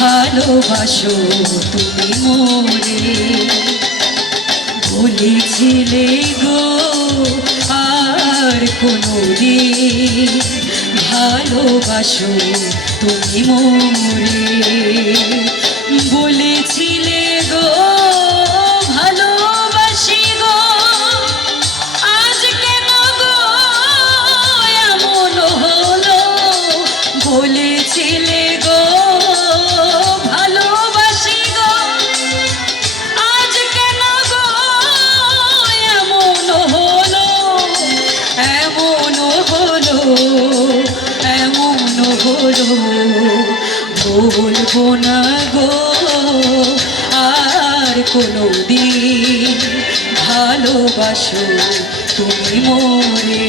ভালোবাসো তুমি মোরে। বলেছিলে গো আর কোনোদিন ভালোবাসো তুমি মোরে। বলেছিলে গো ভালোবাসি গো, আজ কেন গো এমন হলো। বলেছিলে গো ভালোবাসি গো, আজ কেন গো এমন হলো। এমন হলো, এমন হলো। বলবো না গো আর কোনোদিন ভালোবাসো তুমি মোরে।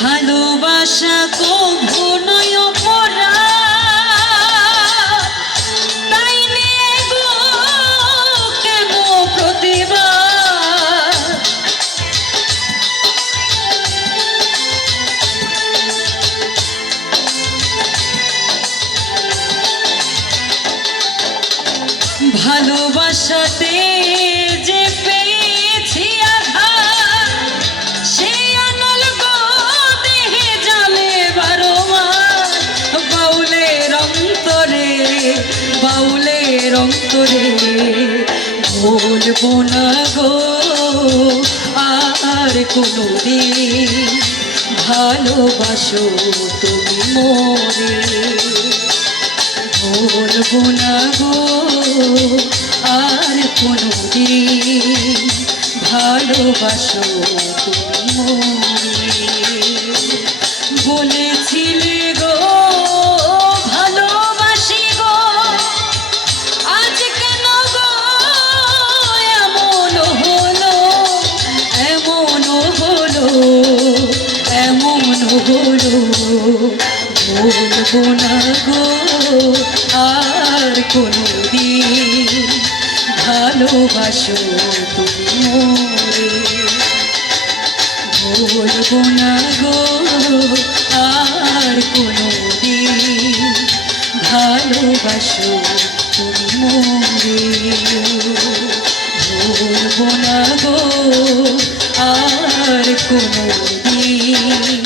ভালোবাসা কভু নয় অপরাধ, তাই নিয়ে গো কেন প্রতিবাদ। ভালোবাসাতে যে পেয়েছি আঘাত, সেই আনল গো দেহে জালে বারোমাস। বাউলের অন্তরে, বাউলের অন্তরে বলবো না গো আর কোনোদিন ভালোবাসো তুমি মোরে। বলবো না গো আর কোনোদিন ভালোবাসো তুমি মোরে। বলেছিলে গো ভালোবাসি গো, আজ কেন গো এমন হলো। এমন হলো, এমন হলো। বলবো না গো আর কোনোদিন ভালোবাসো তুমি মোরে। বলবো না গো আর কোনোদিন ভালোবাসো তুমি মোরে। বলবো না গো আর কোনোদিন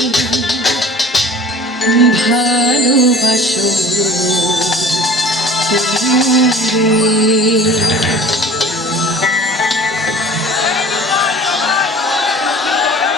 ভালোবাসো তুমি মোরে।